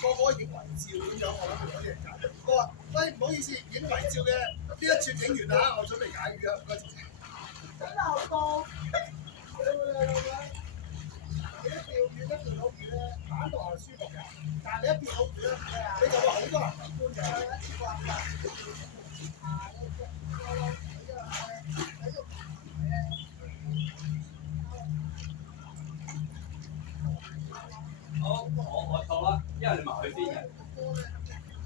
個個影遺照咁樣，我諗住嗰啲人解。我話：喂，唔好意思，影遺照嘅呢一串影完啦，我準備解語啦，唔該謝謝。咁就好高。你一釣魚一條老魚咧，板度係舒服嘅，但係你一釣老魚咧，你就會好多人圍觀嘅。一次過㗎。好，我錯啦，因為你埋佢先嘅，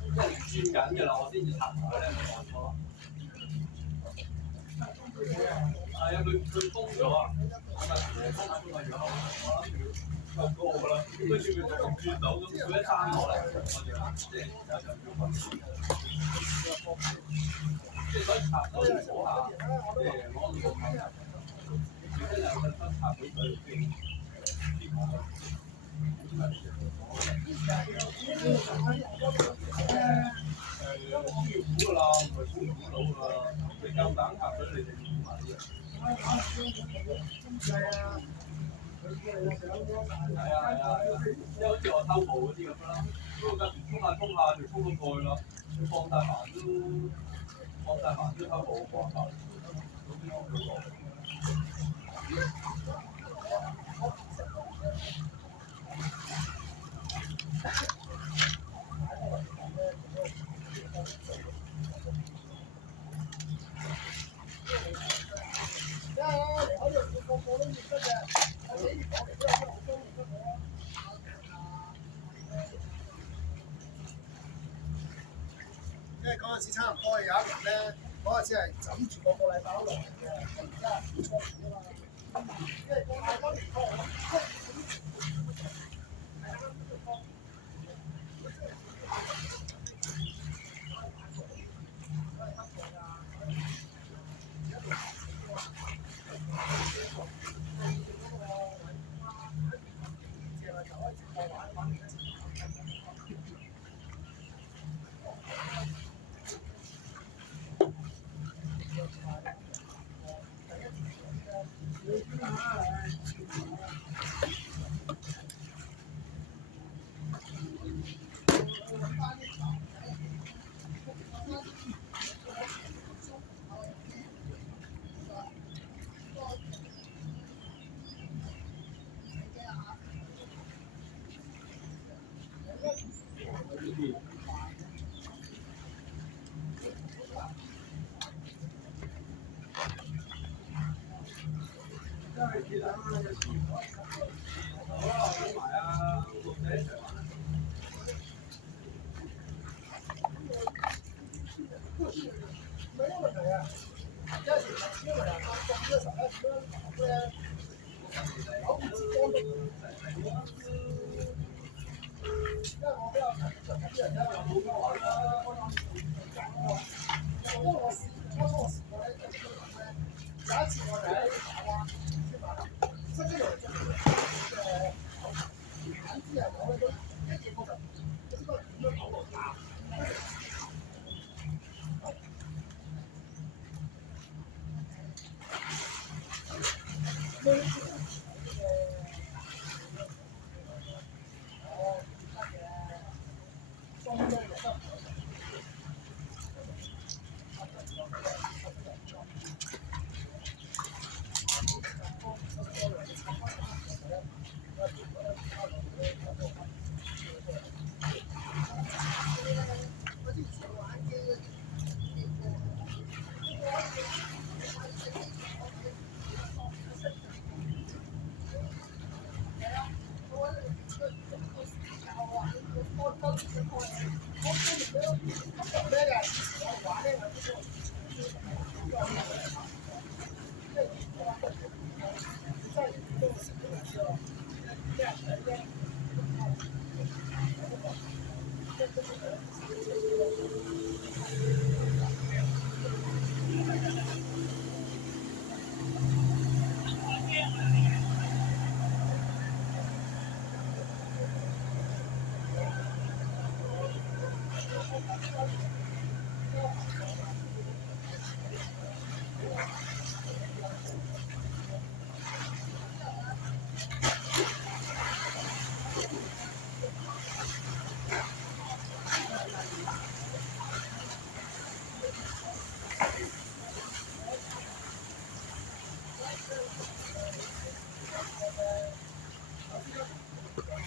因為轉緊嘅啦，我先至插埋咧，我錯啦。係啊，佢封咗啊，我咪封咗，我諗住夠高噶啦，跟住佢就唔轉到，咁佢一翻落嚟，我就即係有就要分。即係所以插到要鎖下，即係攞到個扣，如果有分插俾佢邊。估噶啦，唔係估唔到噶啦。你夠膽夾咗，你哋估埋啲人。係啊，即係好似我偷步嗰啲咁啦。不過近年衝下就衝到過去啦。你放大環都偷步放大。因為嗰陣時差唔多有一年咧，嗰陣時係枕住個禮拜都落嚟嘅，而家唔錯啊嘛。因為嗰年多。係咯。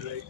住你。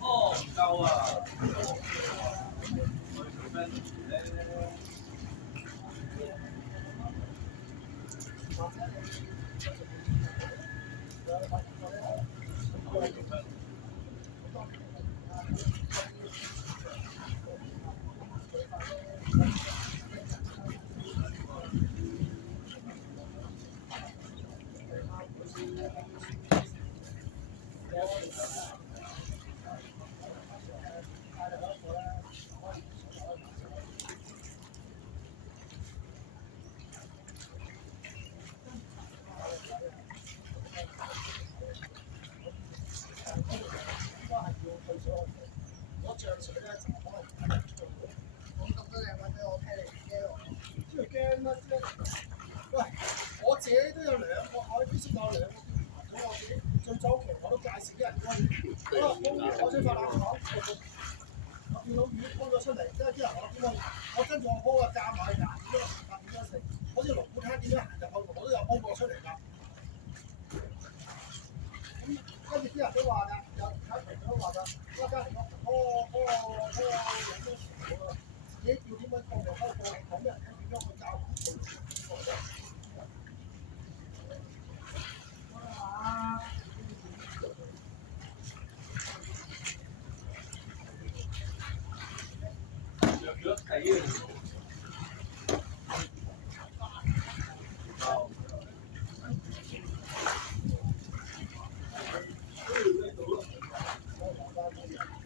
哦，唔夠啊！我自己都有兩個，我必須有兩個電話。咁我自己最早期我都介紹啲人我想發冷廠，我見到魚鋪咗出嚟，即係啲人我跟住我鋪個價碼廿幾蚊，點樣食？好似龍鼓灘點樣行入去，我都有鋪過出嚟㗎。咁跟住啲人都話㗎，有其他朋友都話㗎，嗰間嚟講，有咩事喎？自己要點樣放就開放，講俾人聽點樣去教。若睇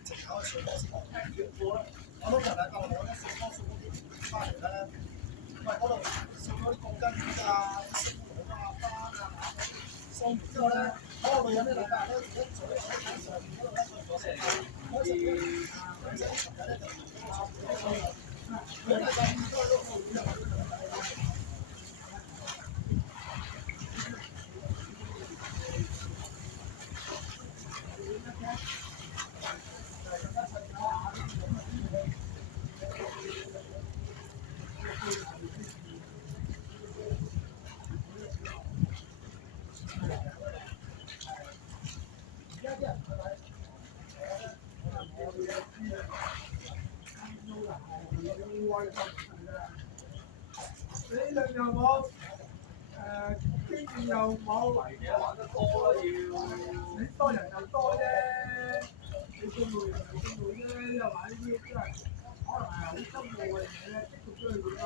直考上先。完之後咧，嗰個女人咧就話咧，如果做喺上面嗰度咧，嗰食嗰啲咁細啲朋友咧就如果係咁多嗰個會入去。理論又冇，經驗又冇，玩得多啦要。你多人又多啫，你公務員就公務啫，又玩呢啲真係可能係好深奧嘅嘢咧，繼續追佢咯。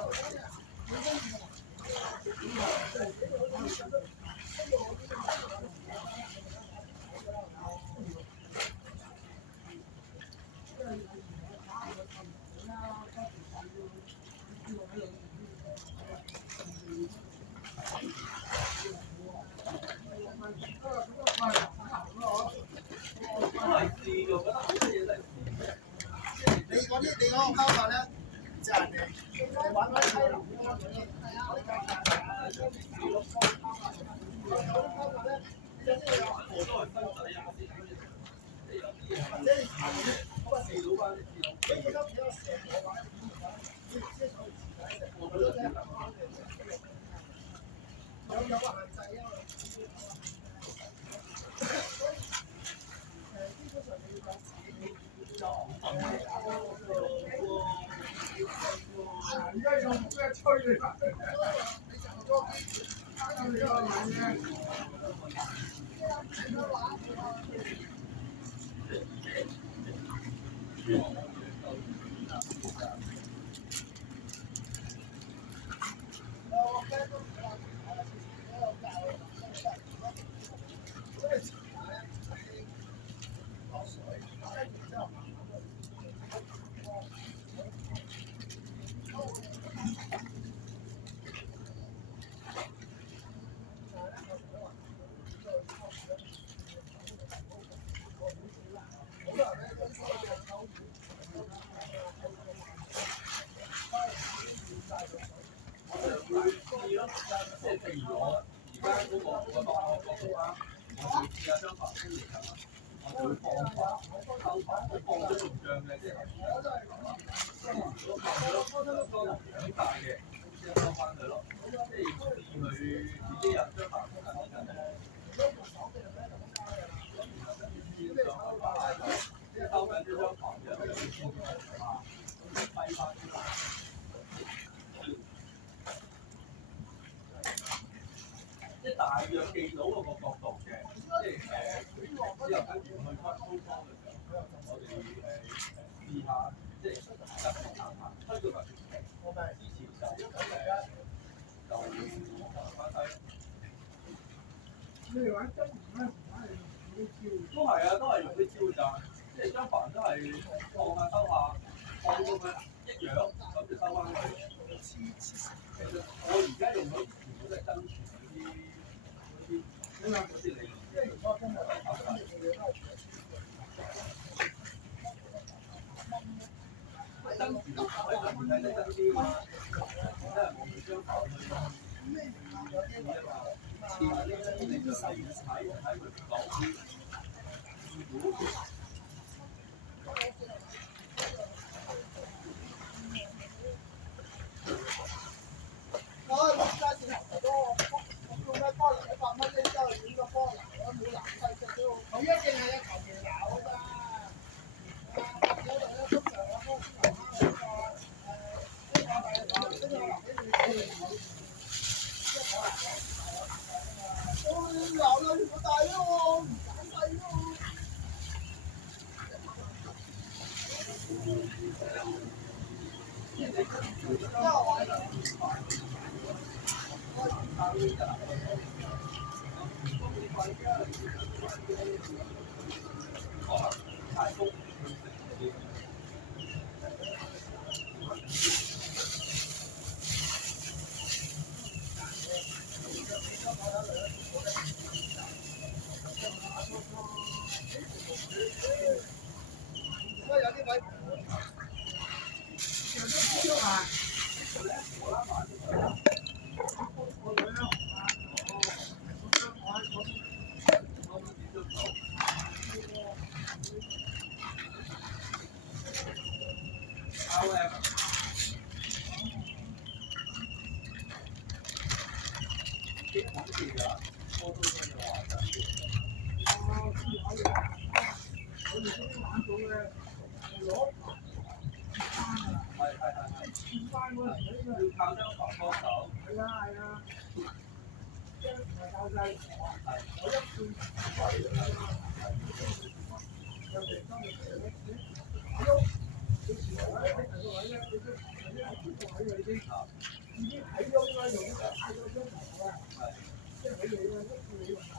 你嗰個方法咧，就係人哋玩嗰啲梯樓嗰啲方法咧，有啲有好多人分仔啊，或者你嗰個四佬班，你覺得比較成嘅話，有個限制啊嘛。基本上你要講自己。而家用咩吹你啊？你個玩嘅。即係大約記到嗰個角度嘅，即係之後跟住去開高方嘅時候，我哋試下，即係推到埋之前就翻低。你哋玩真唔玩係用啲招？都係啊，都係用啲招㗎，即係張帆都係放下收下，放到佢一樣，咁就收翻佢。其實我而家用嗰啲全部都係真傳嗰啲理論。即係如果真係真傳喺上面睇得真啲嘛，真係我哋張帆去試下呢啲理論嚟睇佢講。我街市頭多，用咩波嚟？100蚊呢周演個波嚟，我冇藍細隻都，佢一定係有球員有㗎。有陣咧，通常我幫我鬧啦，全部大咯，唔揀細咯。已經睇咗㗎，用咗太多張圖啦，即係佢哋嘅屋企理論啦。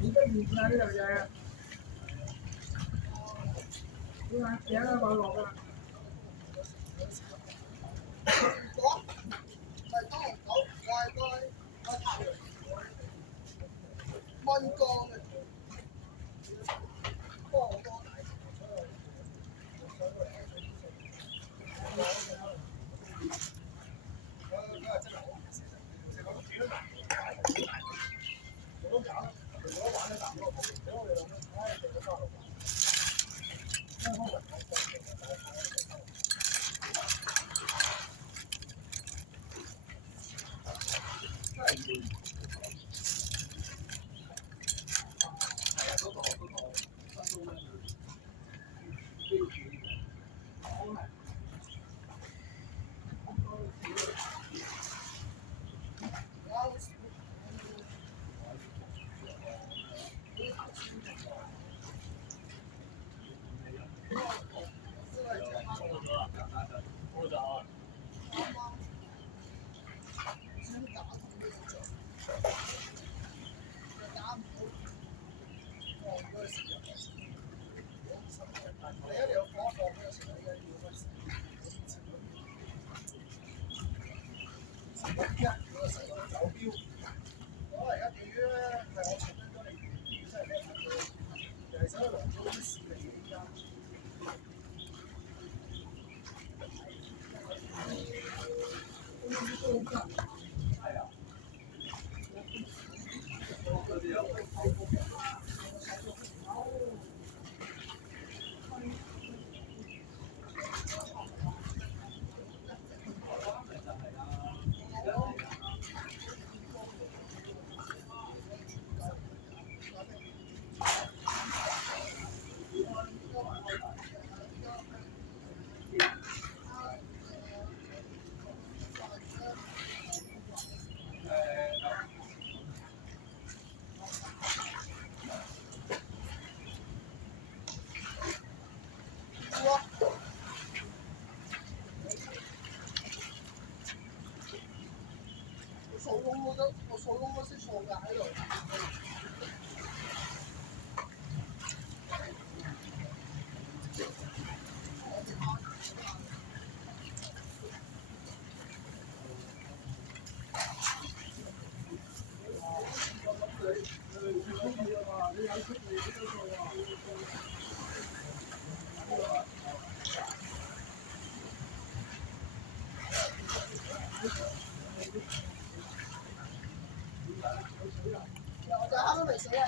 你都唔睇呢樣嘢，點解點解冇落㗎？蚊缸嘅，我數窿都識數㗎喺度。我就啱都未死啊！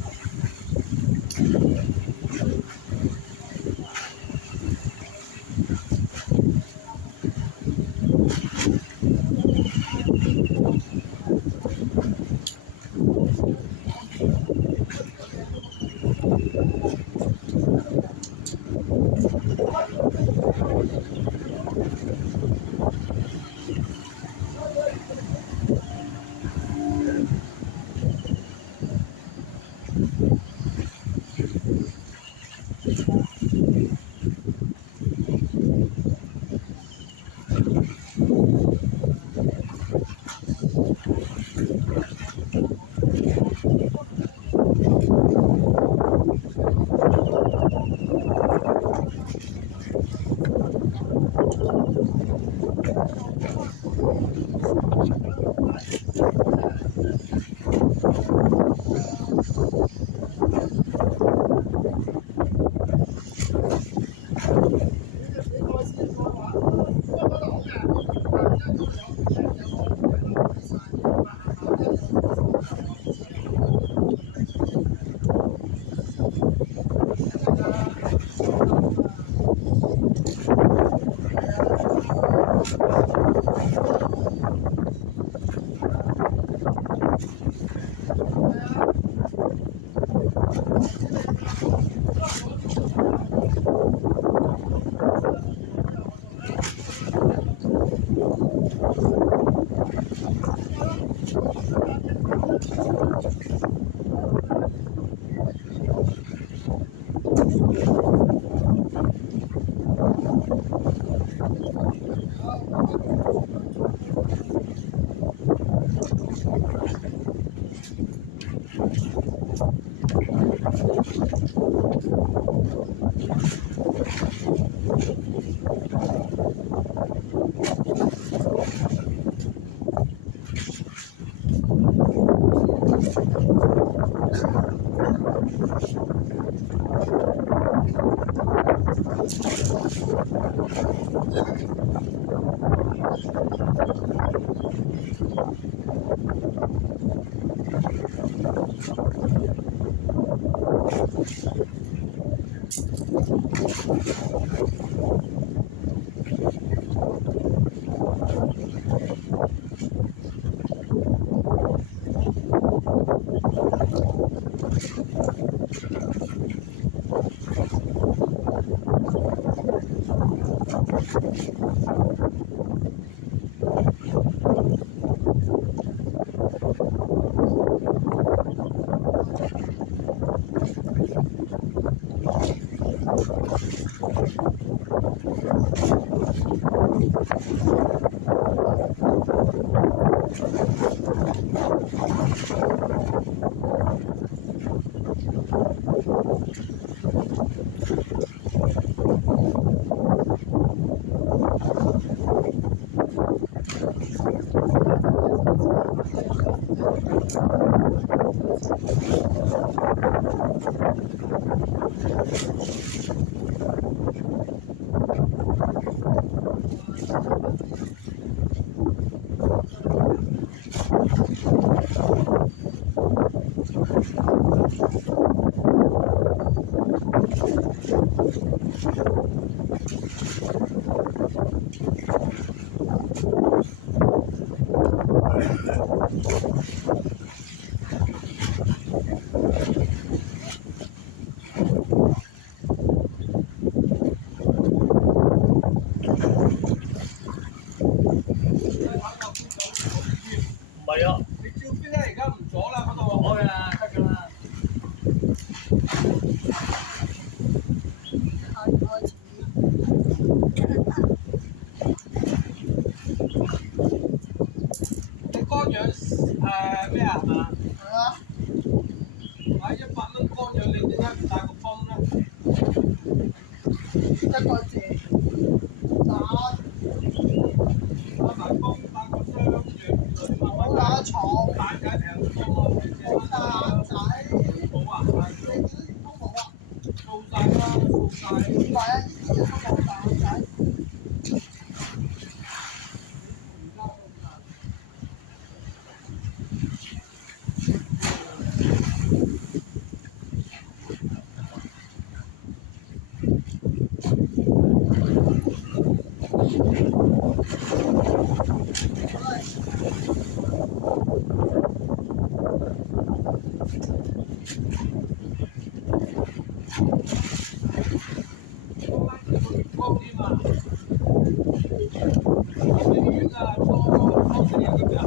เ唔係啊，你照邊咧？而家唔阻啦，嗰度我呀，得㗎啦。你乾養咩啊？係嘛？係啊，買100蚊乾養，你點解唔帶個泵咧？一個字打買埋泵，帶個箱養佢，慢慢打廠蛋解平好多喎，打仔，冇啊，你見到都冇啊？掃晒啦，掃晒。唔係啊，呢啲都冇打仔。光點啊！我哋院啊，多成日點啊？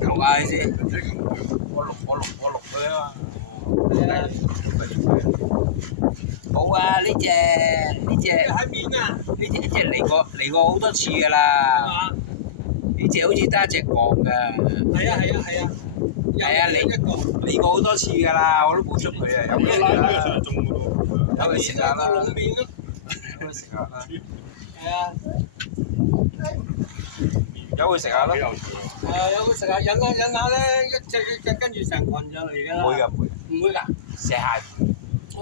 舊啊你先，我錄佢啊嘛。冇啊！呢隻喺面啊！呢隻嚟過好多次㗎啦。呢隻好似得一隻角㗎。係啊！係啊，嚟過好多次㗎啦，我都冇捉佢啊，有佢食啦。有佢食下啦。龍面咯。有佢食下啦。係啊。有佢食下啦。有佢食下，引下咧，一隻跟住成群就嚟㗎啦。唔會㗎，唔會。唔會㗎。石蟹。哦。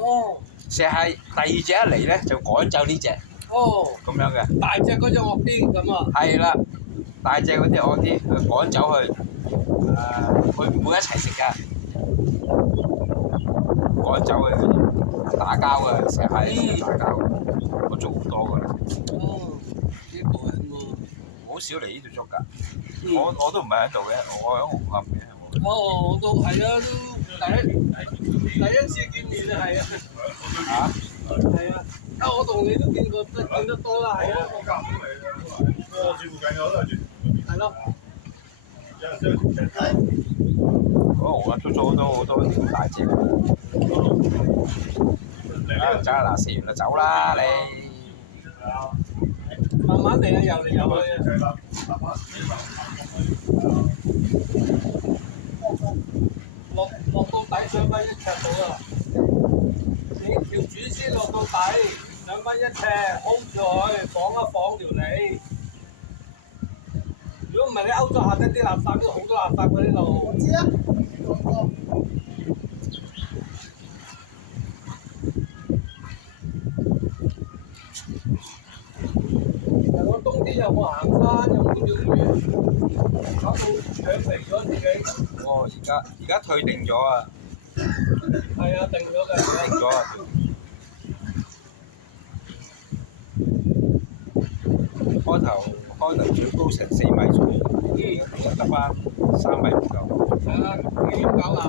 石蟹第二隻一嚟咧就趕走呢隻。哦。咁樣嘅。大隻嗰隻惡啲咁啊。係啦，大隻嗰啲惡啲，佢趕走佢。佢唔會一齊食㗎，趕走佢，打交㗎，石蟹打交，我捉好多㗎啦。哦。幾過癮喎！好少嚟呢度捉㗎，我都唔係喺度嘅，我喺紅磡嘅。哦，我都係啊，都第一次見面啊，係啊。嚇？係啊，我同你都見得多啦，係啊。我住附近我都係住。係咯。我捉咗好多大隻。走啦，嗱，食完就走啦，你。慢慢嚟啊，游嚟游去啊。落到底上翻1尺到啦，條主先落到底，上翻1尺，hold 住佢，綁一綁條脷。如果唔係你勾咗下低啲垃圾，都好多垃圾㗎呢度。我知啊。我冬天又冇行山，又冇釣魚，搞到養肥咗自己。哦，而家退定咗啊！係啊，定咗嘅。定咗啊！開頭開頭最高成4米左右，而家得翻3米唔夠。係啊，2.9啊。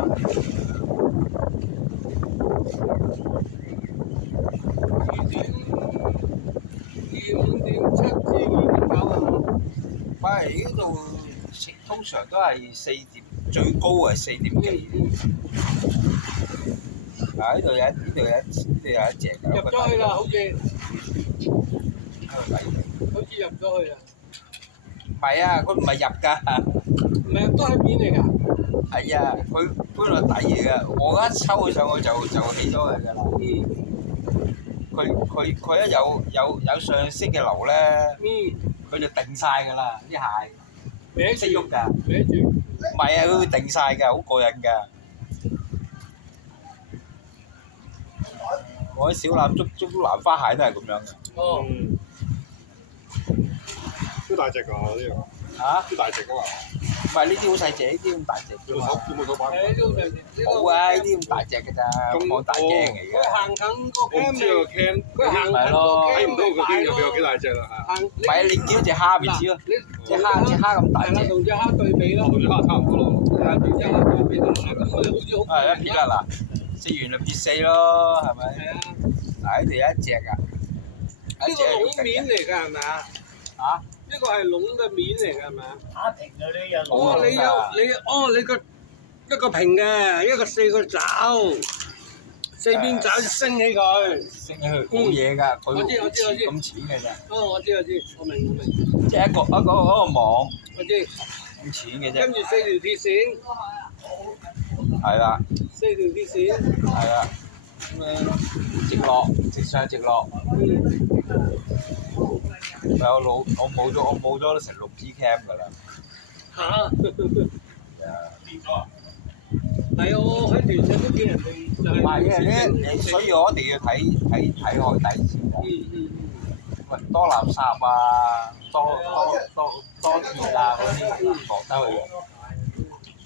2.25.7至2.9啊。喂，呢度通常都係4點，最高係4點幾。啊！呢度有一隻㗎。入咗去啦，好似喺度睇。好似入咗去啦。唔係啊，佢唔係入㗎。唔係都係面嚟㗎。係啊，佢搬落底嚟㗎。我一抽佢上去就起咗佢㗎啦。佢一有上升嘅流咧，佢就定晒㗎啦啲蟹，唔識喐㗎。歪住。唔係啊，佢會定晒㗎，好過癮㗎。我啲小欖捉蘭花蟹都係咁樣嘅。哦。都大隻㗎呢個。嚇？都大隻㗎嘛。唔係呢啲好細隻，呢啲咁大隻啫嘛。冇手板。係呢度就冇啊！呢啲咁大隻㗎咋，望大鏡嚟佢嘅。行近個我唔知個 cam，佢行近個睇唔到個 cam 入邊有幾大大隻啦嚇。行。唔係你見到隻蝦咪知咯，隻蝦咁大係啦，隻。同隻蝦對比咯。同隻蝦差唔多咯。係啊，同隻蝦對比咯。咁佢好似好。係一撇啦嗱，食完就撇4咯，係咪？係啊。嗱呢度有一隻啊，呢個籠面嚟㗎係咪啊？嚇？呢個係籠嘅面嚟㗎係咪啊？打平嗰啲人哦，你個一個平嘅，一個4個爪，4邊爪升起佢。升起佢冇嘢㗎，佢我知咁淺嘅咋。哦，我知，我明。即係一個網我知。咁淺嘅啫。跟住4條鐵線。係啦。 4條鐵線。係啦。直落，直上直落。我冇咗成6G cam 㗎啦。嚇！係我喺團上都見人哋就係。唔係嘅，所以我一定要睇海底先㗎。喂，多垃圾啊，多鐵啊嗰啲落得去。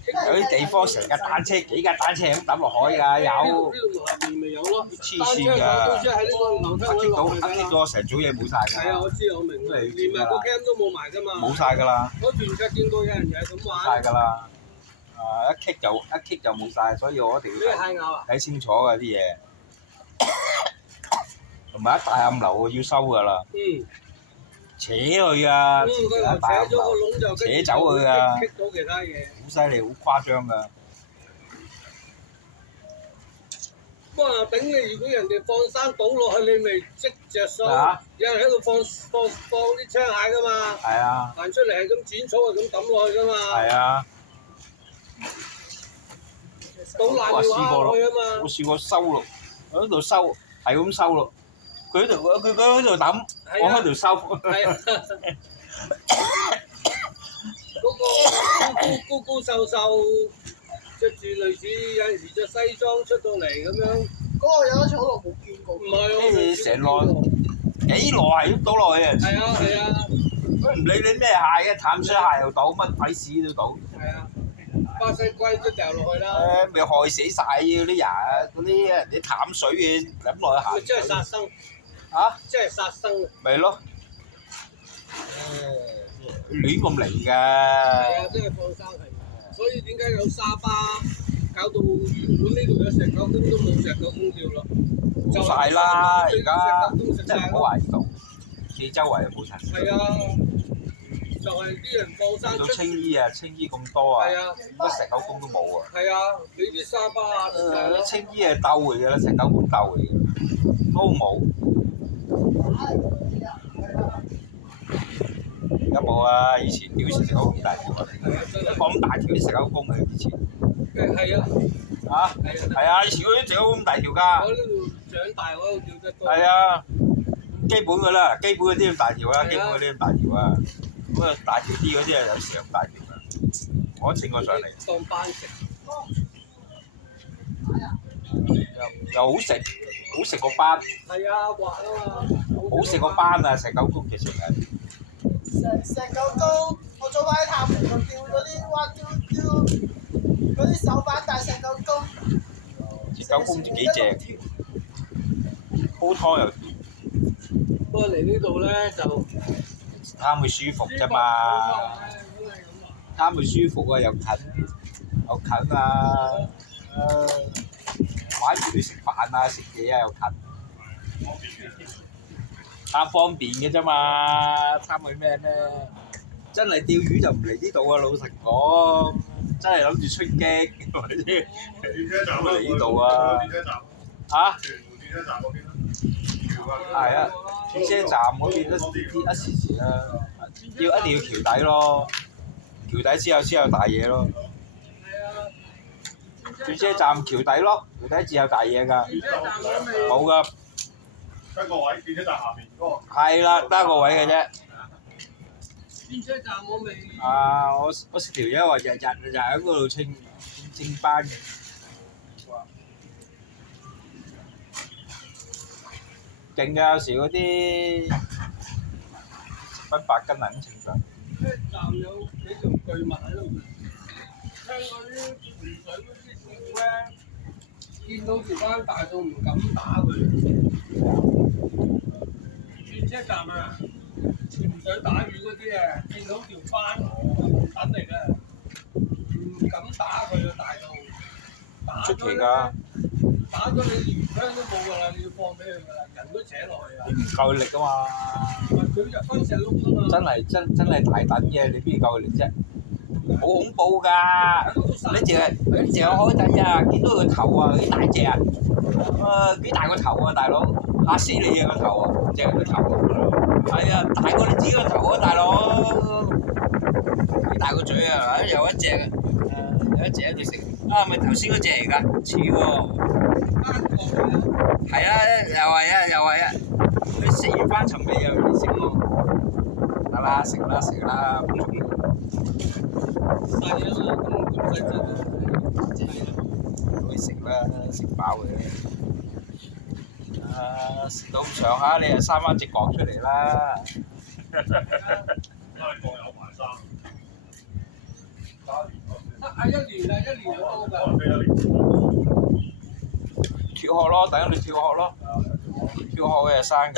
有啲地方成架單車幾架單車咁抌落海㗎，有。呢度下邊咪有咯。黐線㗎！即係喺呢個樓梯嗰度。黑咗成組嘢冇晒㗎。係啊，我知我明。連埋個 cam 都冇埋㗎嘛。冇晒㗎啦。我團腳見過有人就係咁玩。冇晒㗎啦。一棘就冇晒，所以我一定要睇清楚㗎啲嘢。同埋一大暗流要收㗎啦。扯佢啊！佢扯咗個籠就扯走佢啊！棘到其他嘢。好犀利，好誇張㗎。哇！頂你！如果人哋放生倒落去，你咪即着數。有人喺度放啲青蟹㗎嘛。係啊。行出嚟係咁剪草，係咁抌落去㗎嘛。係啊。倒爛要蝦落去啊嘛。我試過收咯，我喺度收，係咁收咯。佢喺度抌，我喺度收。係啊。嗰個高瘦，着住類似有陣時着西裝出到嚟咁樣。嗰個有一次我冇見過。唔係我未成籮幾籮係咁倒落去啊！係啊。佢唔理你咩蟹嘅，淡水蟹又倒，乜鬼屎都倒。係啊。巴西龜都掉落去啦。咪害死晒嗰啲人，嗰啲人啲淡水嘅抌落去咪真係殺生。嚇！真係殺生。咪咯。亂咁嚟㗎。係啊，真係放生係。所以點解有沙巴搞到原本呢度有石狗公都冇石狗公叫咯？冇晒啦，而家真係唔好話呢度，四周圍冇晒。係啊，就係啲人放生出。青衣咁多啊，係啊，乜石狗公都冇啊。係啊，你啲沙巴啊，青衣係鬥嚟㗎啦，石狗公鬥嚟嘅，都冇。有冇啊？以前屌石狗咁大條啊！咁大條啲石狗公嘅以前。係啊。嚇？係啊！以前嗰啲石狗咁大條㗎。我呢度長大嗰度叫得多。係啊，基本㗎啦，基本嗰啲咁大條啦，基本嗰啲咁大條啊。咁啊大條啲嗰啲啊，有時咁大條㗎。我整過上嚟。當班食。又好食，好食個斑。係啊，滑啊嘛。好食個斑啊！石狗公其實係。石狗公，我早排喺探平度釣嗰啲蛙釣嗰啲手板大石狗公。石狗公唔知幾正，煲湯又掂。不過嚟呢度咧就貪佢舒服啫嘛，貪佢舒服啊，又近啊，買住啲食飯啊食嘢啊又近，貪方便嘅啫嘛，貪佢咩？真係釣魚就唔嚟呢度啊！老實講，真係諗住出擊，係咪先？唔嚟呢度啊！嚇？係啊，轉車站嗰邊一時啦，一定要橋底咯，橋底先有大嘢咯。轉車站橋底咯，橋底至有大嘢㗎。冇㗎。得個位，轉車站下面嗰個。係啦，得個位嘅啫。轉車站我未。啊！我識條友話日喺嗰度清班嘅。勁㗎，有時嗰啲100斤肯清㗎。車站有幾條巨物喺度，聽嗰啲潛水嗰啲師傅咧，見到條班大到唔敢打佢。轉車站啊，潛水打魚嗰啲啊，見到條班等嚟嘅，唔敢打佢啊，大到。出奇㗎！打咗你連槍都冇㗎啦，你要放俾佢㗎啦，人都扯落去啊！你唔夠力啊嘛！佢就分石碌㗎嘛！真係大等嘅，你邊夠力啫？好恐怖㗎！你淨係開底啊，見到佢頭啊，幾大隻啊！幾大個頭啊，大佬！嚇死你啊個頭啊！淨係個頭啊！係啊，大過你自己個頭啊，大佬！幾大個嘴啊！有一隻喺度食。啊，係咪頭先嗰隻嚟㗎？似喎。係啊，又係啊！佢食完翻尋味又嚟食喎。得啦，食啦，唔中意。細啊嘛，咁細隻。可以食啦，食飽嘅。食到咁上下，你就生翻隻角出嚟啦。各有埋生。一年就多㗎。跳殼咯，等佢跳殼咯，跳殼嘅就生嘅。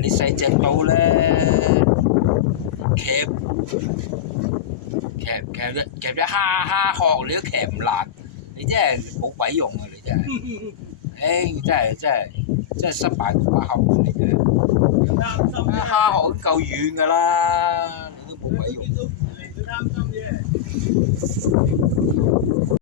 你細隻到咧，夾隻蝦殼你都夾唔爛，你真係冇鬼用啊！你真係，真係失敗到把口嚟嘅。蝦殼都夠遠㗎啦，你都冇鬼用。